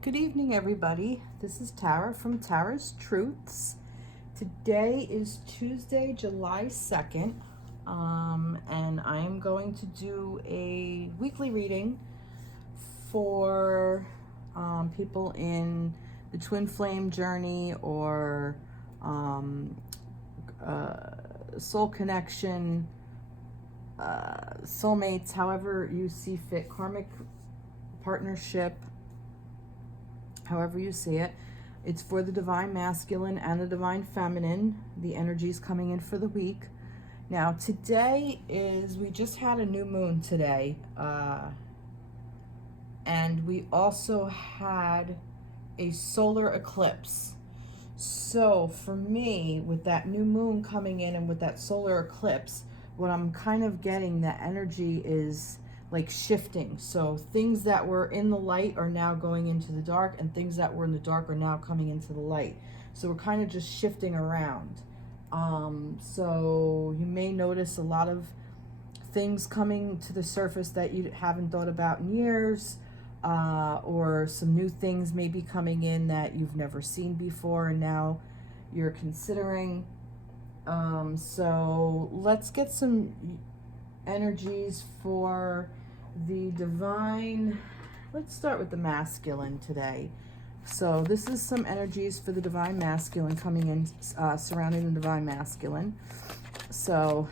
Good evening, everybody. This is Tara from Tara's Truths. Today is Tuesday, July 2nd, and I am going to do a weekly reading for people in the twin flame journey or soul connection, soulmates, however you see fit, karmic partnership, however you see it. It's for the divine masculine and the divine feminine. The energies coming in for the week. Now, today we just had a new moon today. And we also had a solar eclipse. So for me, with that new moon coming in and with that solar eclipse, what I'm kind of getting, that energy is like shifting. So things that were in the light are now going into the dark, and things that were in the dark are now coming into the light. So we're kind of just shifting around. So you may notice a lot of things coming to the surface that you haven't thought about in years, or some new things may be coming in that you've never seen before and now you're considering. So let's get some energies for the divine. Let's start with the masculine today. So this is some energies for the divine masculine coming in, surrounding the divine masculine. So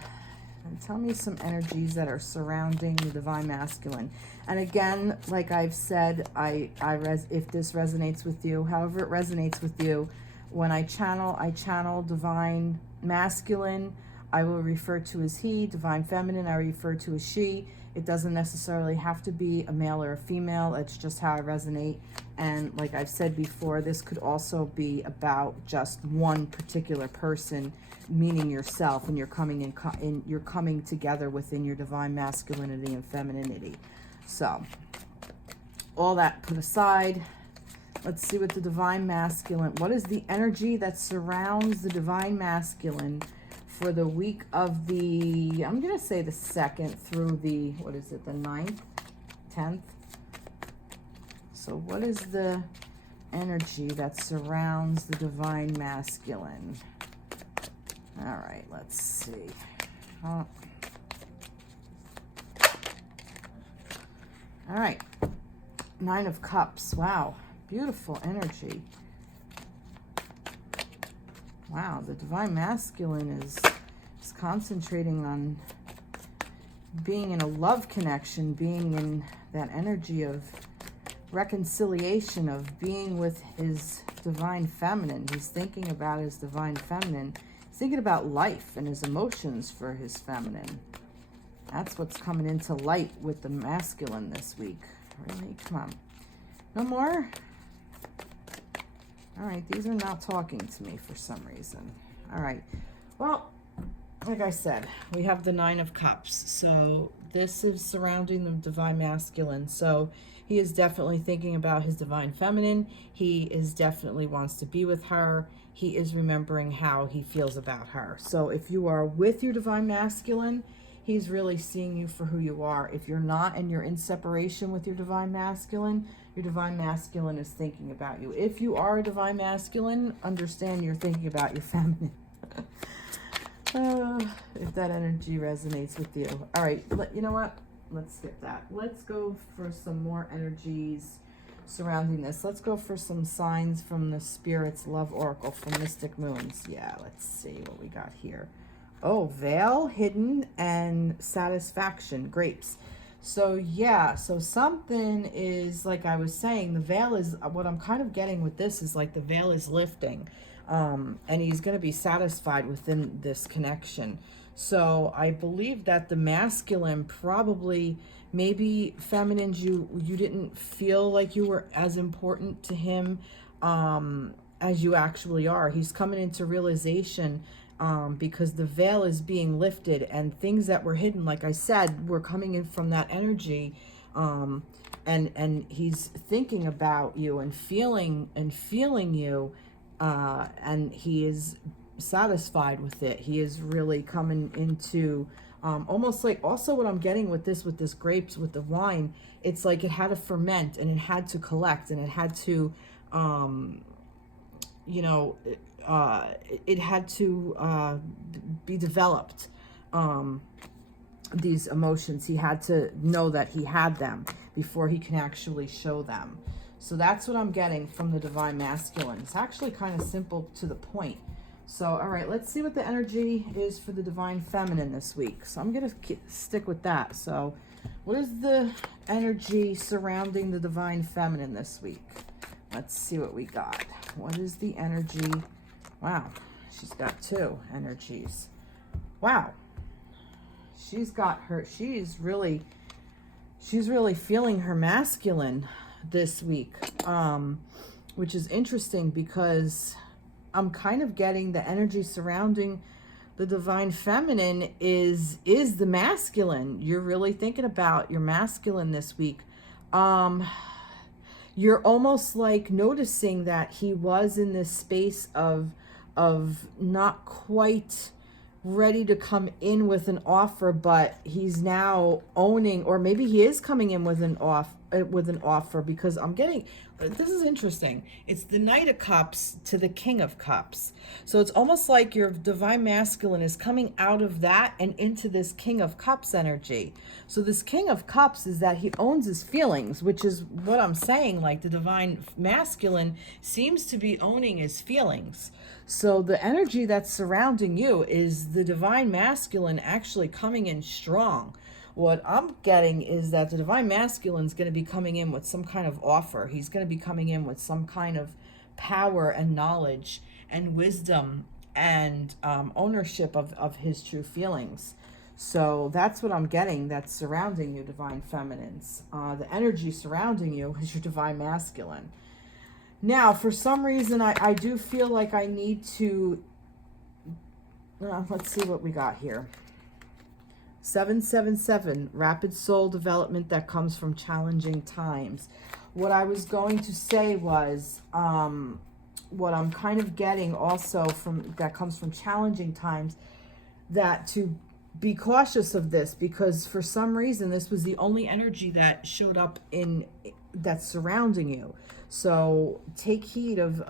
tell me some energies that are surrounding the divine masculine. And again, like I've said, if this resonates with you, however it resonates with you, when I channel divine masculine, I will refer to as he. Divine feminine, I refer to as she. It doesn't necessarily have to be a male or a female. It's just how I resonate. And like I've said before, this could also be about just one particular person, meaning yourself, and you're coming together within your divine masculinity and femininity. So all that put aside, let's see what the divine masculine, what is the energy that surrounds the divine masculine for the week of the, I'm going to say the 2nd through the, what is it, the 9th, 10th? So what is the energy that surrounds the divine masculine? All right, let's see. All right, 9 of Cups. Wow, beautiful energy. Wow, the divine masculine is concentrating on being in a love connection, being in that energy of reconciliation, of being with his divine feminine. He's thinking about his divine feminine. He's thinking about life and his emotions for his feminine. That's what's coming into light with the masculine this week. Really? Come on. No more? All right, these are not talking to me for some reason. All right, well, like I said, we have the 9 of Cups. So this is surrounding the divine masculine. So he is definitely thinking about his divine feminine. He is definitely wants to be with her. He is remembering how he feels about her. So if you are with your divine masculine, he's really seeing you for who you are. If you're not and you're in separation with your divine masculine is thinking about you. If you are a divine masculine, understand you're thinking about your feminine. If that energy resonates with you. All right, you know what? Let's skip that. Let's go for some more energies surrounding this. Let's go for some signs from the Spirit's Love Oracle from Mystic Moons. Yeah, let's see what we got here. Oh, veil, hidden, and satisfaction, grapes. So yeah, so something is, like I was saying, the veil is, what I'm kind of getting with this is like the veil is lifting, and he's going to be satisfied within this connection. So I believe that the masculine probably, maybe feminines, you didn't feel like you were as important to him as you actually are. He's coming into realization because the veil is being lifted, and things that were hidden, like I said, were coming in from that energy, and he's thinking about you and feeling you, and he is satisfied with it. He is really coming into Almost like, also what I'm getting with this grapes, with the wine, it's like it had to ferment and it had to collect and it had to, you know, it had to be developed. These emotions, he had to know that he had them before he can actually show them. So that's what I'm getting from the divine masculine. It's actually kind of simple to the point. So, all right, let's see what the energy is for the divine feminine this week. So I'm going to stick with that. So what is the energy surrounding the divine feminine this week? Let's see what we got. What is the energy? Wow, she's got two energies. Wow. She's got her, she's really feeling her masculine this week, which is interesting because I'm kind of getting the energy surrounding the divine feminine is the masculine. You're really thinking about your masculine this week. You're almost like noticing that he was in this space of not quite ready to come in with an offer, but he's now owning, or maybe he is coming in with an offer, because I'm getting, this is interesting. It's the Knight of Cups to the King of Cups. So it's almost like your divine masculine is coming out of that and into this King of Cups energy. So this King of Cups is that he owns his feelings, which is what I'm saying, like the divine masculine seems to be owning his feelings. So the energy that's surrounding you is the divine masculine actually coming in strong. What I'm getting is that the divine masculine is going to be coming in with some kind of offer. He's going to be coming in with some kind of power and knowledge and wisdom and ownership of his true feelings. So that's what I'm getting that's surrounding you, divine feminines. The energy surrounding you is your divine masculine. Now, for some reason, I do feel like I need to, let's see what we got here. 777, rapid soul development that comes from challenging times. What I was going to say was, what I'm kind of getting also from, that comes from challenging times, that to be cautious of this, because for some reason, this was the only energy that showed up in, that's surrounding you. So take heed of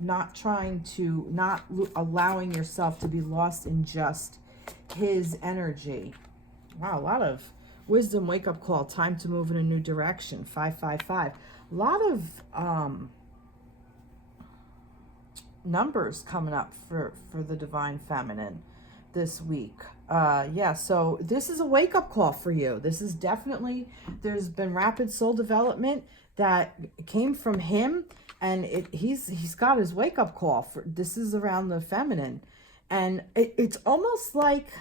not trying to, not allowing yourself to be lost in just his energy. Wow, a lot of wisdom, wake up call, time to move in a new direction, 555. A lot of numbers coming up for the divine feminine this week. Yeah, so this is a wake up call for you. This is definitely, there's been rapid soul development that came from him, and he's got his wake up call for, this is around the feminine. And it's almost like,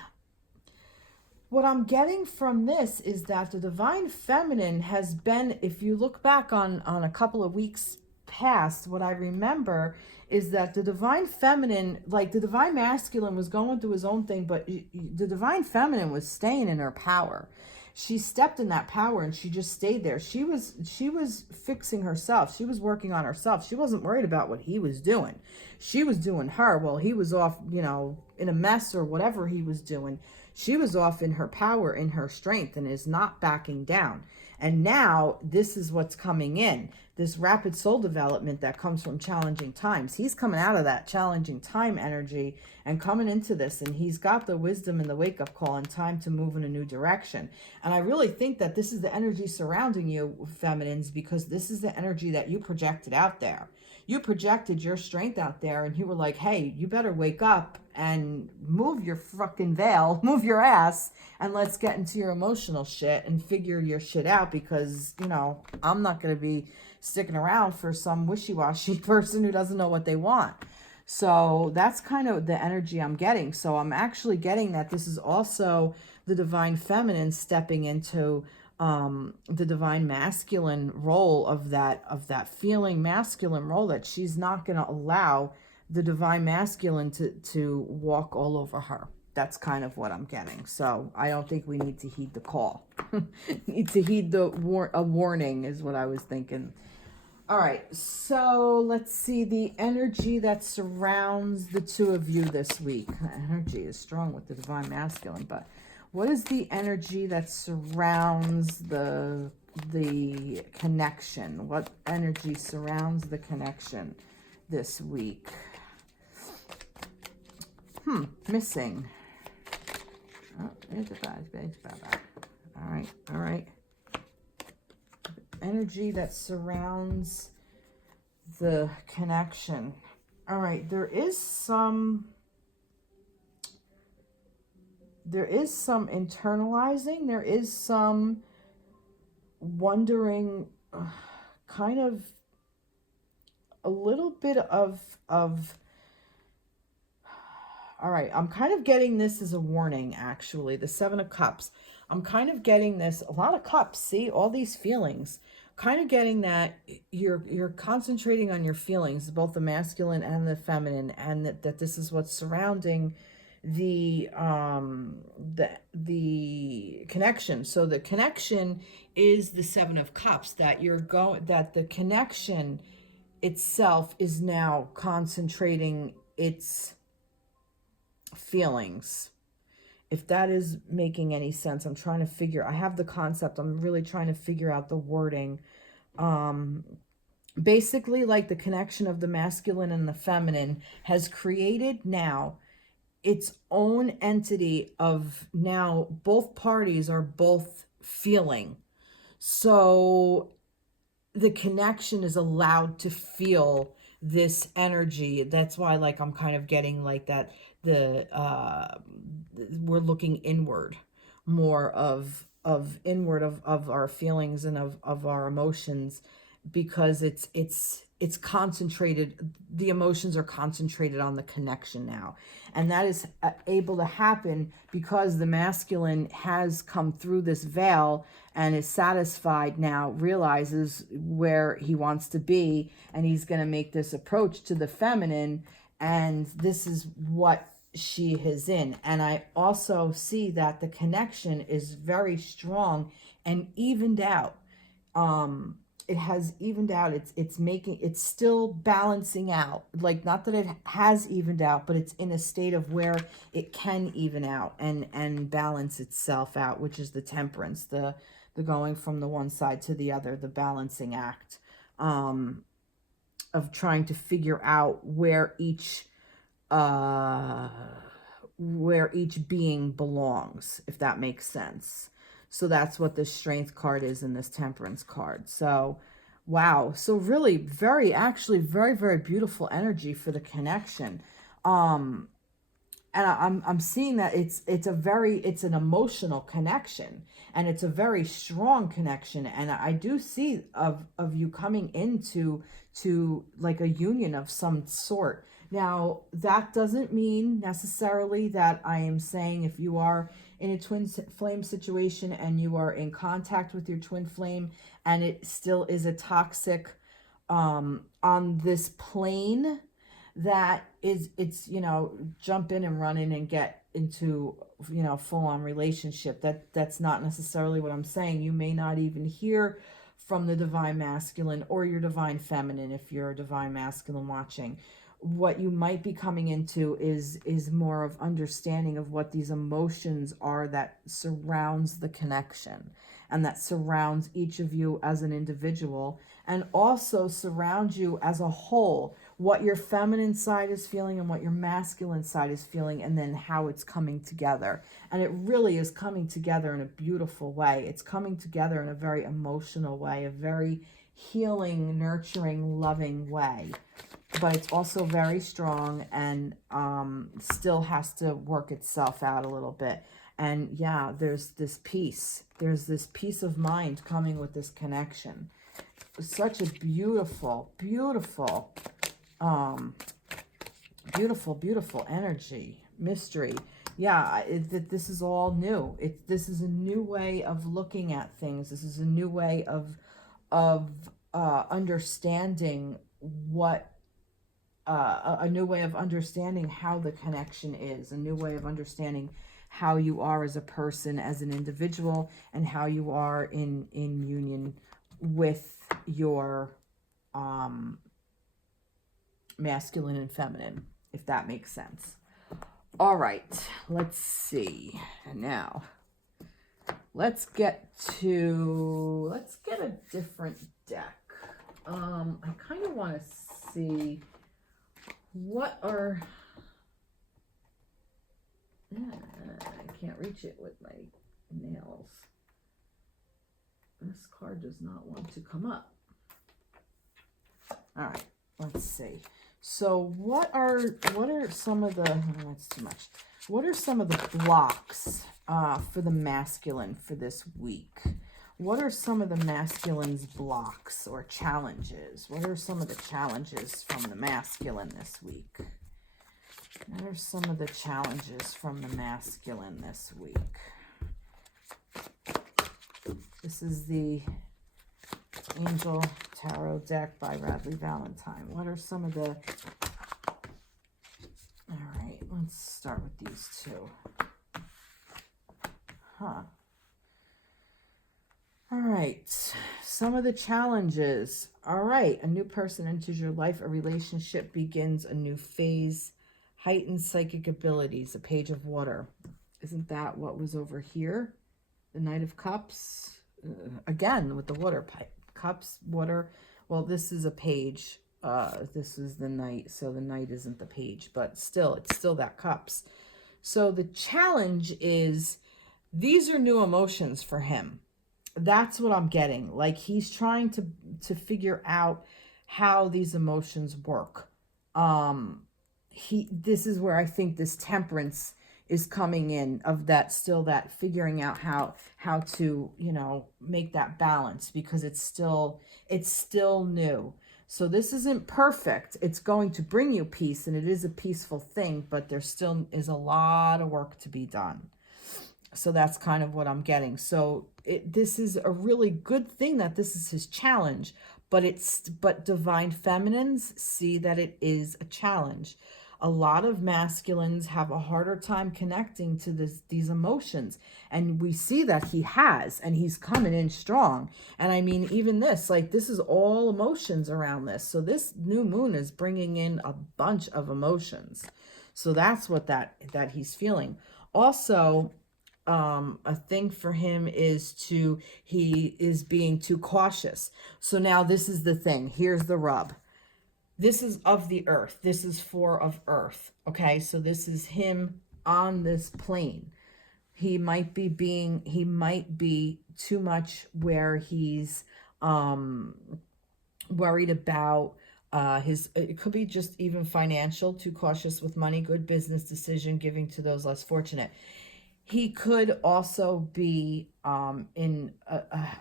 what I'm getting from this is that the divine feminine has been, if you look back on a couple of weeks past, what I remember is that the divine feminine, like the divine masculine was going through his own thing, but the divine feminine was staying in her power. She stepped in that power and she just stayed there. She was fixing herself. She was working on herself. She wasn't worried about what he was doing. She was doing her while he was off, you know, in a mess or whatever he was doing. She was off in her power, in her strength, and is not backing down. And now this is what's coming in, this rapid soul development that comes from challenging times. He's coming out of that challenging time energy and coming into this, and he's got the wisdom and the wake-up call and time to move in a new direction. And I really think that this is the energy surrounding you, feminines, because this is the energy that you projected out there. You projected your strength out there, and you were like, hey, you better wake up and move your fucking veil, move your ass, and let's get into your emotional shit and figure your shit out, because, you know, I'm not going to be sticking around for some wishy-washy person who doesn't know what they want. So that's kind of the energy I'm getting. So I'm actually getting that this is also the divine feminine stepping into the divine masculine role of that feeling masculine role, that she's not going to allow the divine masculine to walk all over her. That's kind of what I'm getting. So I don't think we need to heed the call. Need to heed a warning is what I was thinking. All right, so let's see the energy that surrounds the two of you this week. The energy is strong with the divine masculine, but What is the energy that surrounds the connection? What energy surrounds the connection this week? Missing. Oh, there's a bad. All right, all right. Energy that surrounds the connection. All right, there is some internalizing, there is some wondering, kind of a little bit of all right, I'm kind of getting this as a warning, actually. The Seven of Cups. I'm kind of getting this, a lot of cups, see, all these feelings. Kind of getting that you're concentrating on your feelings, both the masculine and the feminine, and that this is what's surrounding the connection. So the connection is the Seven of Cups, that the connection itself is now concentrating its feelings. If that is making any sense, I'm trying to figure, I have the concept, I'm really trying to figure out the wording. Basically, like the connection of the masculine and the feminine has created now its own entity of, now both parties are both feeling. So the connection is allowed to feel this energy. That's why, like, I'm kind of getting like that, we're looking inward, more of inward of our feelings and of our emotions, because it's concentrated, the emotions are concentrated on the connection now, and that is able to happen because the masculine has come through this veil and is satisfied now, realizes where he wants to be, and he's going to make this approach to the feminine, and this is what she is in. And I also see that the connection is very strong and evened out. It has evened out. It's still balancing out. Like, not that it has evened out, but it's in a state of where it can even out and balance itself out, which is the temperance, the going from the one side to the other, the balancing act, of trying to figure out where each being belongs, if that makes sense. So that's what the Strength card is in this Temperance card. So, wow. So really actually very, very beautiful energy for the connection. And I'm seeing that it's an emotional connection, and it's a very strong connection. And I do see of you coming into like a union of some sort. Now, that doesn't mean necessarily that I am saying if you are in a twin flame situation and you are in contact with your twin flame and it still is a toxic on this plane, that it's jump in and run in and get into full-on relationship. That's not necessarily what I'm saying. You may not even hear from the divine masculine or your divine feminine if you're a divine masculine watching. What you might be coming into is more of understanding of what these emotions are that surrounds the connection, and that surrounds each of you as an individual, and also surrounds you as a whole, what your feminine side is feeling and what your masculine side is feeling, and then how it's coming together. And it really is coming together in a beautiful way. It's coming together in a very emotional way, a very healing, nurturing, loving way. But it's also very strong and still has to work itself out a little bit. And yeah, there's this peace. There's this peace of mind coming with this connection. Such a beautiful, beautiful, beautiful energy, mystery. Yeah, this is all new. This is a new way of looking at things. This is a new way of understanding what. A new way of understanding how the connection is, a new way of understanding how you are as a person, as an individual, and how you are in union with your masculine and feminine, if that makes sense. All right, let's see. Now, let's get a different deck. I kind of want to see what are, I can't reach it with my nails. This card does not want to come up. All right, let's see. So what are some of the, oh, that's too much. What are some of the blocks for the masculine for this week? What are some of the masculine's blocks or challenges? What are some of the challenges from the masculine this week? What are some of the challenges from the masculine this week? This is the Angel Tarot deck by Radley Valentine. What are some of the... All right, let's start with these two. All right, some of the challenges. All right, a new person enters your life. A relationship begins a new phase. Heightened psychic abilities, a page of water. Isn't that what was over here? The Knight of Cups. Again, with the water pipe. Cups, water. Well, this is a page. This is the Knight, so the Knight isn't the page, but still, it's still that Cups. So the challenge is, these are new emotions for him. That's what I'm getting. Like, he's trying to figure out how these emotions work. This is where I think this Temperance is coming in, of that, still that figuring out how to, you know, make that balance, because it's still new. So this isn't perfect. It's going to bring you peace, and it is a peaceful thing, but there still is a lot of work to be done. So that's kind of what I'm getting. So this is a really good thing that this is his challenge, but divine feminines see that it is a challenge. A lot of masculines have a harder time connecting to these emotions. And we see that he has, and he's coming in strong. And I mean, even this, like, this is all emotions around this. So this new moon is bringing in a bunch of emotions. So that's what that he's feeling. Also, a thing for him is he is being too cautious. So now this is the thing. Here's the rub. This is of the earth. This is of earth. Okay, so this is him on this plane. He might be too much where he's worried about it could be just even financial, too cautious with money, good business decision, giving to those less fortunate. He could also be in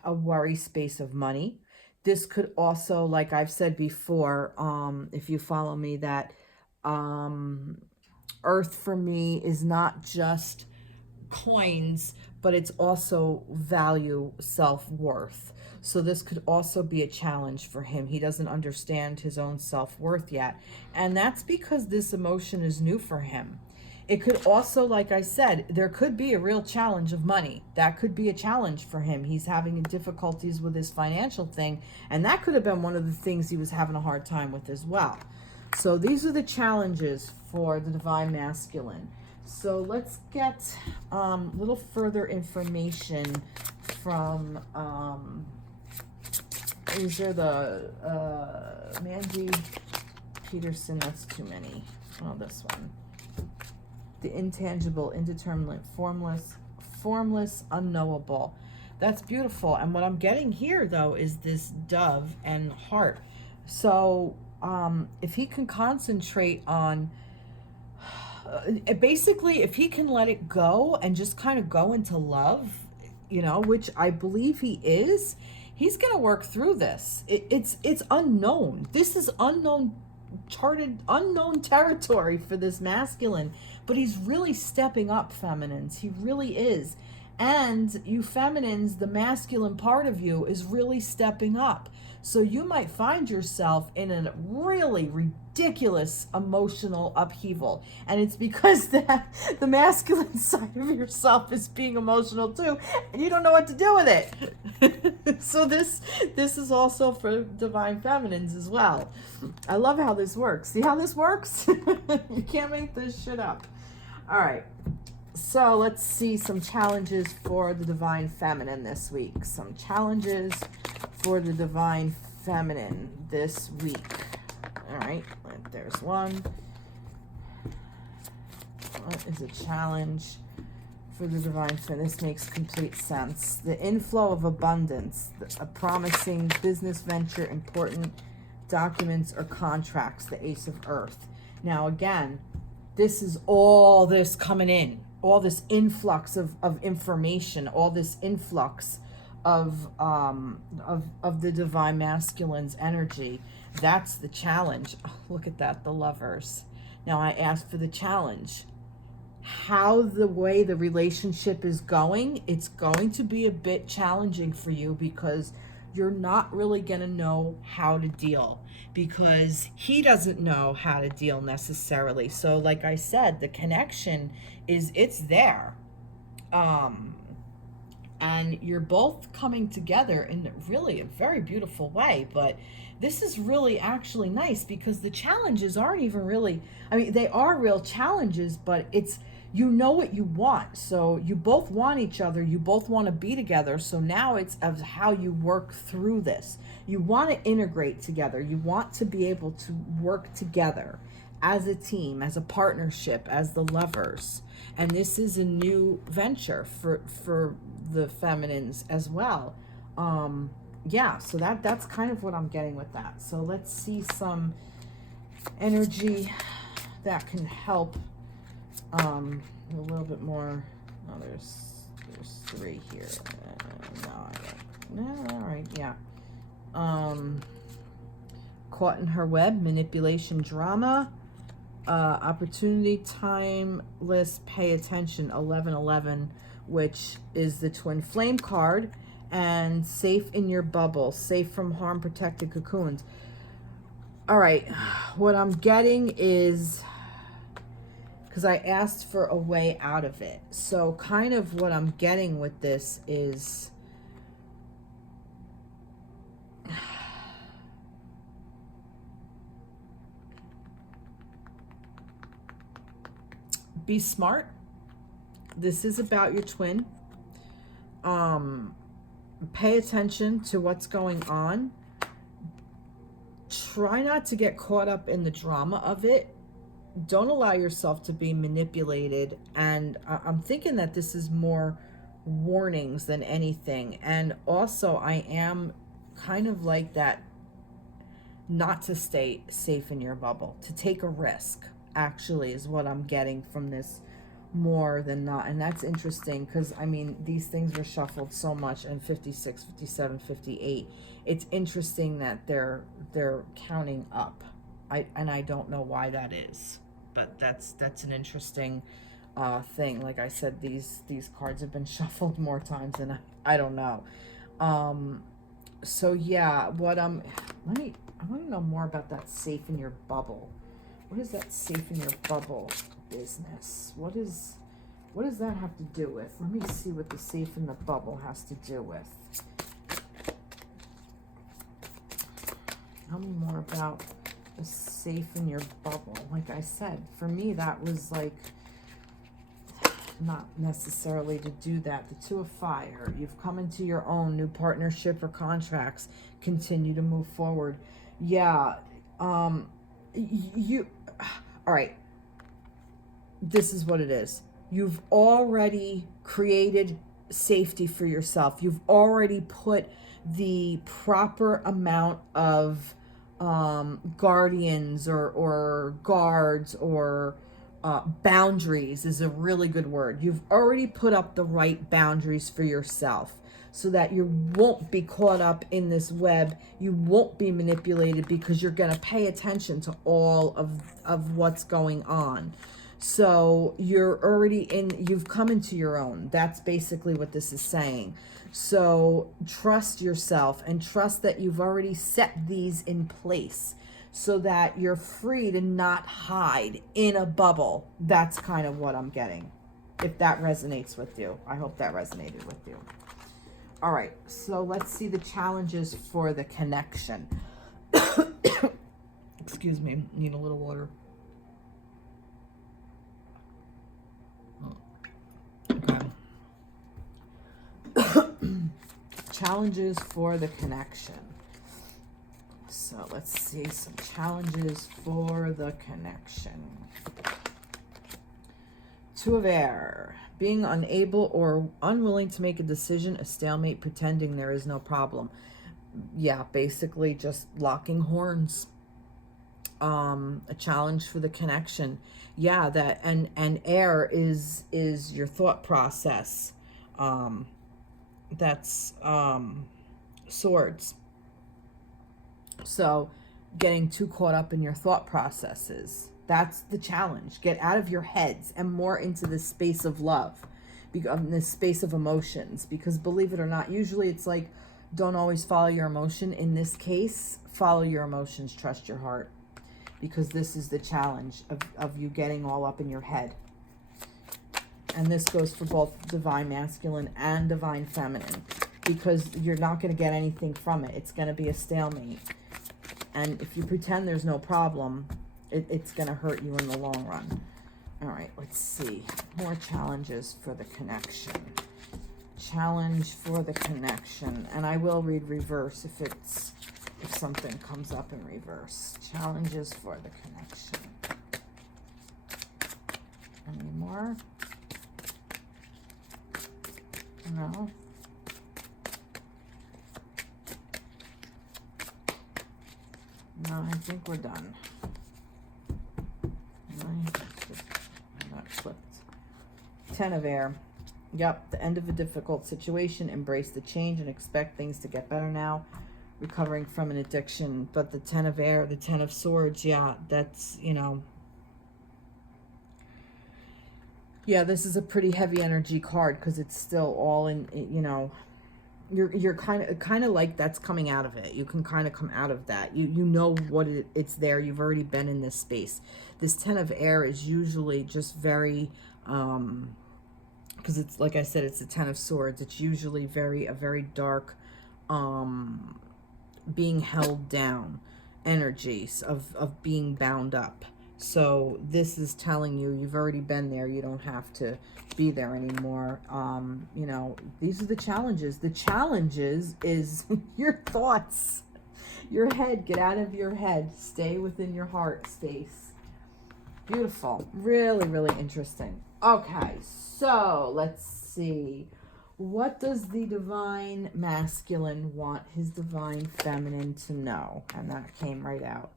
a worry space of money. This could also, like I've said before, if you follow me, that earth for me is not just coins, but it's also value, self-worth. So this could also be a challenge for him. He doesn't understand his own self-worth yet. And that's because this emotion is new for him. It could also, like I said, there could be a real challenge of money. That could be a challenge for him. He's having difficulties with his financial thing, and that could have been one of the things he was having a hard time with as well. So these are the challenges for the Divine Masculine. So let's get a little further information from, these are the Mandy Peterson, that's too many. Oh, this one. The intangible, indeterminate, formless, unknowable. That's beautiful. And what I'm getting here, though, is this dove and heart. So if he can concentrate on, basically, if he can let it go and just kind of go into love, you know, which I believe he is, he's going to work through this. It's unknown. This is unknown territory for this masculine, but he's really stepping up, feminines. He really is. And you feminines, the masculine part of you is really stepping up. So you might find yourself in a really ridiculous emotional upheaval. And it's because the masculine side of yourself is being emotional too, and you don't know what to do with it. So this is also for divine feminines as well. I love how this works. See how this works? You can't make this shit up. All right. So let's see some challenges for the Divine Feminine this week. Some challenges for the Divine Feminine this week. All right, there's one. What is a challenge for the Divine Feminine? This makes complete sense. The inflow of abundance, a promising business venture, important documents or contracts, the Ace of Earth. Now again, this is all this coming in, all this influx of information, all this influx of the Divine Masculine's energy. That's the challenge. Oh, look at that, the Lovers. Now I asked for the challenge. How the way the relationship is going, it's going to be a bit challenging for you because you're not really going to know how to deal, because he doesn't know how to deal necessarily. So like I said, the connection it's there. And you're both coming together in really a very beautiful way. But this is really actually nice because the challenges aren't even really, I mean, they are real challenges, but it's, you know what you want. So you both want each other. You both want to be together. So now it's of how you work through this. You want to integrate together. You want to be able to work together as a team, as a partnership, as the Lovers. And this is a new venture for the feminines as well. Yeah, so that's kind of what I'm getting with that. So let's see some energy that can help a little bit more. Oh, there's 3 here. No, all right, yeah. Caught in her web, manipulation, drama, opportunity, timeless, pay attention, 1111, which is the twin flame card, and safe in your bubble, safe from harm, protected cocoons. All right, what I'm getting is, because I asked for a way out of it. So kind of what I'm getting with this is be smart. This is about your twin. Pay attention to what's going on. Try not to get caught up in the drama of it. Don't allow yourself to be manipulated. And I'm thinking that this is more warnings than anything. And also I am kind of like that, not to stay safe in your bubble, to take a risk, actually, is what I'm getting from this more than not. And that's interesting because, I mean, these things were shuffled so much, and 56, 57, 58. It's interesting that they're counting up. I don't know why that is, but that's an interesting thing. Like I said, these cards have been shuffled more times than I don't know. So yeah, what I want to know more about that safe in your bubble. What is that safe in your bubble business? What does that have to do with? Let me see what the safe in the bubble has to do with. Tell me more about the safe in your bubble. Like I said, for me, that was like not necessarily to do that. The 2 of Fire. You've come into your own new partnership or contracts. Continue to move forward. Yeah. All right. This is what it is. You've already created safety for yourself. You've already put the proper amount of guardians or guards or boundaries is a really good word. You've already put up the right boundaries for yourself so that you won't be caught up in this web. You won't be manipulated because you're going to pay attention to all of what's going on. So you're already you've come into your own. That's basically what this is saying. So trust yourself and trust that you've already set these in place so that you're free to not hide in a bubble. That's kind of what I'm getting. If that resonates with you. I hope that resonated with you. All right, so let's see the challenges for the connection. Excuse me, need a little water. challenges for the connection. So let's see some challenges for the connection. Two of Air. Being unable or unwilling to make a decision, a stalemate, pretending there is no problem. Yeah, basically just locking horns. A challenge for the connection. Yeah, that and air is your thought process. That's swords. So getting too caught up in your thought processes. That's the challenge. Get out of your heads and more into this space of love, this space of emotions. Because believe it or not, usually it's like, don't always follow your emotion. In this case, follow your emotions, trust your heart. Because this is the challenge of you getting all up in your head. And this goes for both divine masculine and divine feminine. Because you're not going to get anything from it. It's going to be a stalemate. And if you pretend there's no problem, it's going to hurt you in the long run. All right, let's see. More challenges for the connection. Challenge for the connection. And I will read reverse if something comes up in reverse. Challenges for the connection. Any more? No? No, I think we're done. I'm not flipped. 10 of Air. Yep, the end of a difficult situation. Embrace the change and expect things to get better now. Recovering from an addiction. But the 10 of Air, the 10 of Swords, yeah, that's, you know. Yeah, this is a pretty heavy energy card because it's still all in, you know, you're kind of like that's coming out of it. You can kind of come out of that. You know what it's there. You've already been in this space. This 10 of Air is usually just very, because it's, like I said, it's the 10 of Swords. It's usually a very dark, being held down energies of being bound up. So this is telling you you've already been there. You don't have to be there anymore. You know, these are the challenges. The challenges is your thoughts, your head. Get out of your head. Stay within your heart space. Beautiful. Really, really interesting. Okay, so let's see. What does the divine masculine want his divine feminine to know? And that came right out.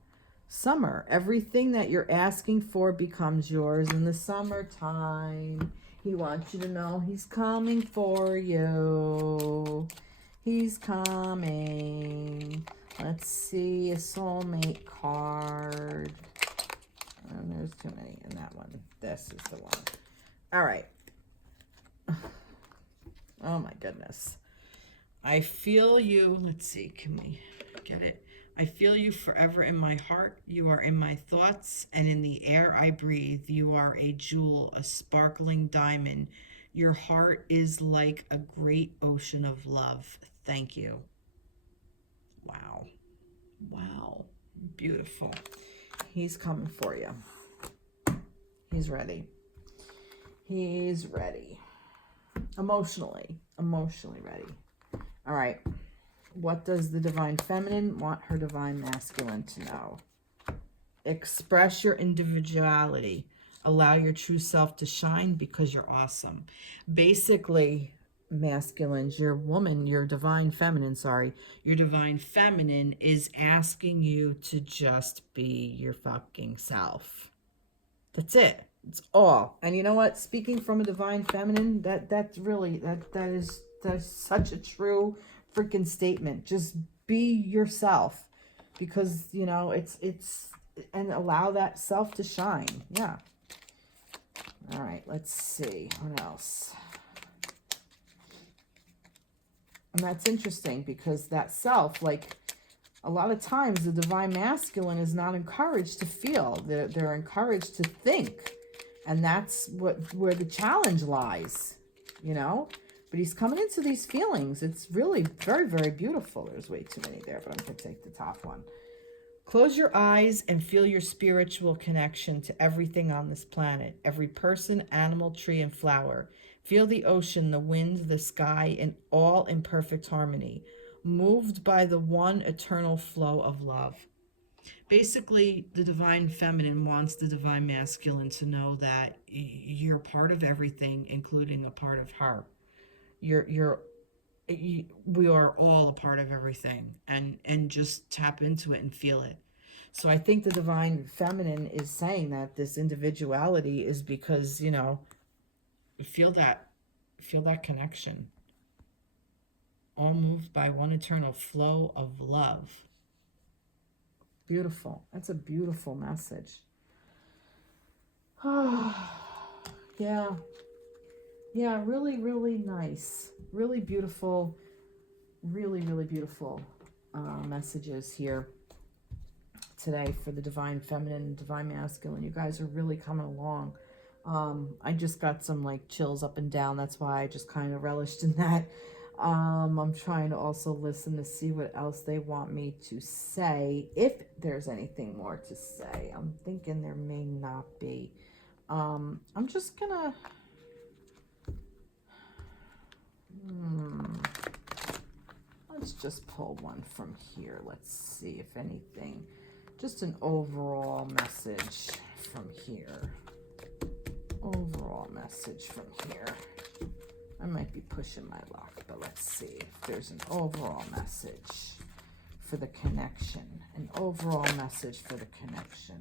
Summer. Everything that you're asking for becomes yours in the summertime. He wants you to know he's coming for you. He's coming. Let's see, a soulmate card. And there's too many in that one. This is the one. All right. Oh my goodness. I feel you. Let's see. Can we get it? I feel you forever in my heart. You are in my thoughts and in the air I breathe. You are a jewel, a sparkling diamond. Your heart is like a great ocean of love. Thank you. Wow. Wow. Beautiful. He's coming for you. He's ready. He's ready. Emotionally ready. All right. What does the divine feminine want her divine masculine to know? Express your individuality. Allow your true self to shine because you're awesome. Basically, masculines, your woman, your divine feminine is asking you to just be your fucking self. That's it. It's all. And you know what? Speaking from a divine feminine, that's really, that is such a true freaking statement. Just be yourself, because you know it's and allow that self to shine. Yeah. All right, let's see what else. And that's interesting because that self, like a lot of times the divine masculine is not encouraged to feel. They're encouraged to think, and that's where the challenge lies, you know. But he's coming into these feelings. It's really very, very beautiful. There's way too many there, but I'm going to take the top one. Close your eyes and feel your spiritual connection to everything on this planet. Every person, animal, tree, and flower. Feel the ocean, the wind, the sky, and all in perfect harmony, moved by the one eternal flow of love. Basically, the divine feminine wants the divine masculine to know that you're part of everything, including a part of her. You're we are all a part of everything, and just tap into it and feel it. So I think the divine feminine is saying that this individuality is because, feel that feel that connection, all moved by one eternal flow of love. Beautiful. That's a beautiful message. Yeah. Yeah, really, really nice. Really beautiful, really, really beautiful messages here today for the divine feminine and divine masculine. You guys are really coming along. I just got some like chills up and down. That's why I just kind of relished in that. I'm trying to also listen to see what else they want me to say, if there's anything more to say. I'm thinking there may not be. I'm just gonna let's just pull one from here. Let's see if anything, just an overall message from here. Overall message from here. I might be pushing my luck, but let's see if there's an overall message for the connection. An overall message for the connection.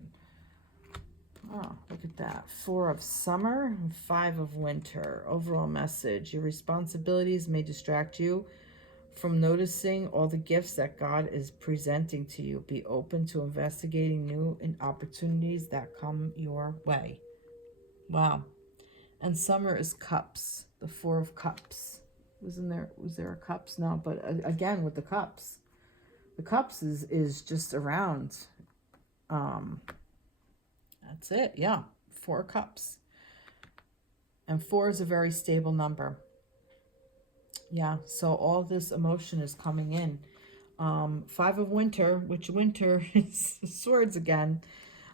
Oh, look at that. 4 of summer and 5 of winter. Overall message. Your responsibilities may distract you from noticing all the gifts that God is presenting to you. Be open to investigating new opportunities that come your way. Wow. And summer is cups. The 4 of cups. Was there a cups? No, but again with the cups. The cups is just around. That's it. Yeah. 4 cups. And 4 is a very stable number. Yeah. So all this emotion is coming in. 5 of winter, which winter is swords again.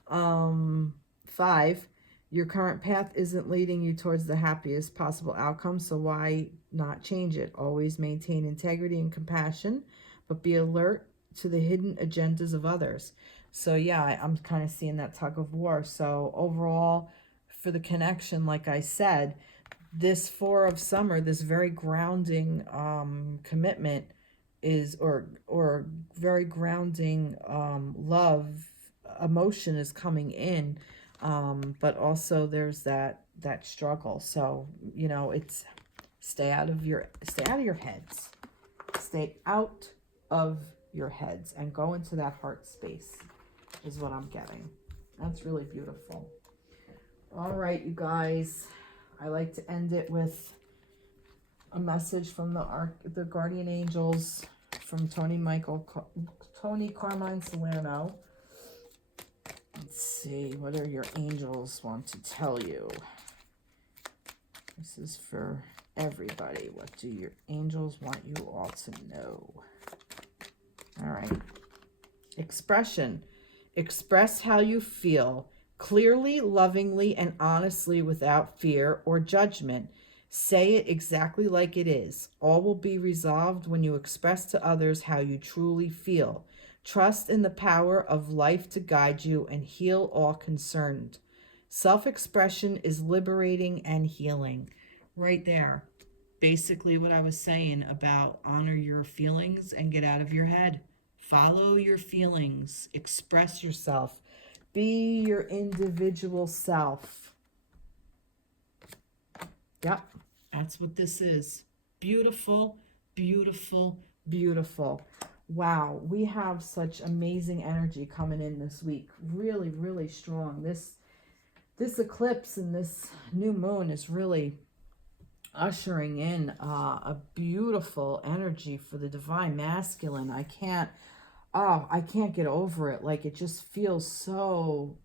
5. Your current path isn't leading you towards the happiest possible outcome, so why not change it? Always maintain integrity and compassion, but be alert to the hidden agendas of others. So yeah, I'm kind of seeing that tug of war. So overall, for the connection, like I said, this 4 of summer, this very grounding commitment is, or very grounding love emotion is coming in. But also there's that struggle. So, it's stay out of your heads. Stay out of your heads and go into that heart space is what I'm getting. That's really beautiful. All right, you guys. I like to end it with a message from the guardian angels from Tony Carmine Salerno. Let's see, what do your angels want to tell you? This is for everybody. What do your angels want you all to know? All right. Expression. Express how you feel, clearly, lovingly, and honestly without fear or judgment. Say it exactly like it is. All will be resolved when you express to others how you truly feel. Trust in the power of life to guide you and heal all concerned. Self-expression is liberating and healing. Right there. Basically what I was saying about honor your feelings and get out of your head. Follow your feelings. Express yourself. Be your individual self. Yep, that's what this is. Beautiful, beautiful, beautiful. Wow, we have such amazing energy coming in this week. Really, really strong. This eclipse and this new moon is really ushering in a beautiful energy for the divine masculine. I can't get over it. Like, it just feels so,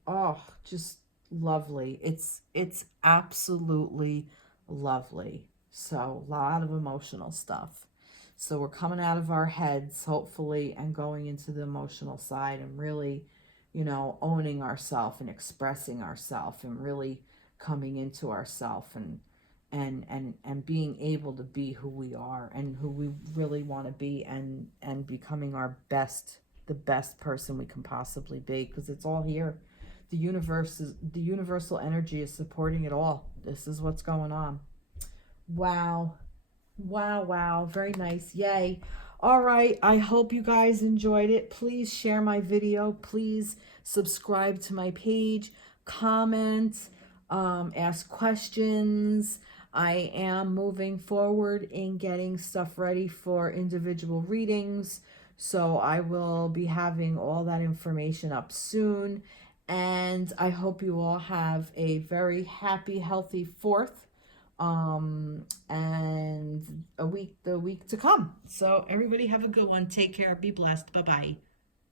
just lovely. It's absolutely lovely. So a lot of emotional stuff. So we're coming out of our heads, hopefully, and going into the emotional side and really, owning ourselves and expressing ourselves and really coming into ourselves and and being able to be who we are and who we really want to be, and becoming our best, the best person we can possibly be, because it's all here. The universal energy is supporting it all. This is what's going on. Wow. Wow, wow. Very nice. Yay. All right. I hope you guys enjoyed it. Please share my video. Please subscribe to my page. Comment. Ask questions. I am moving forward in getting stuff ready for individual readings. So I will be having all that information up soon. And I hope you all have a very happy, healthy 4th. And the week to come. So everybody have a good one. Take care. Be blessed. Bye-bye.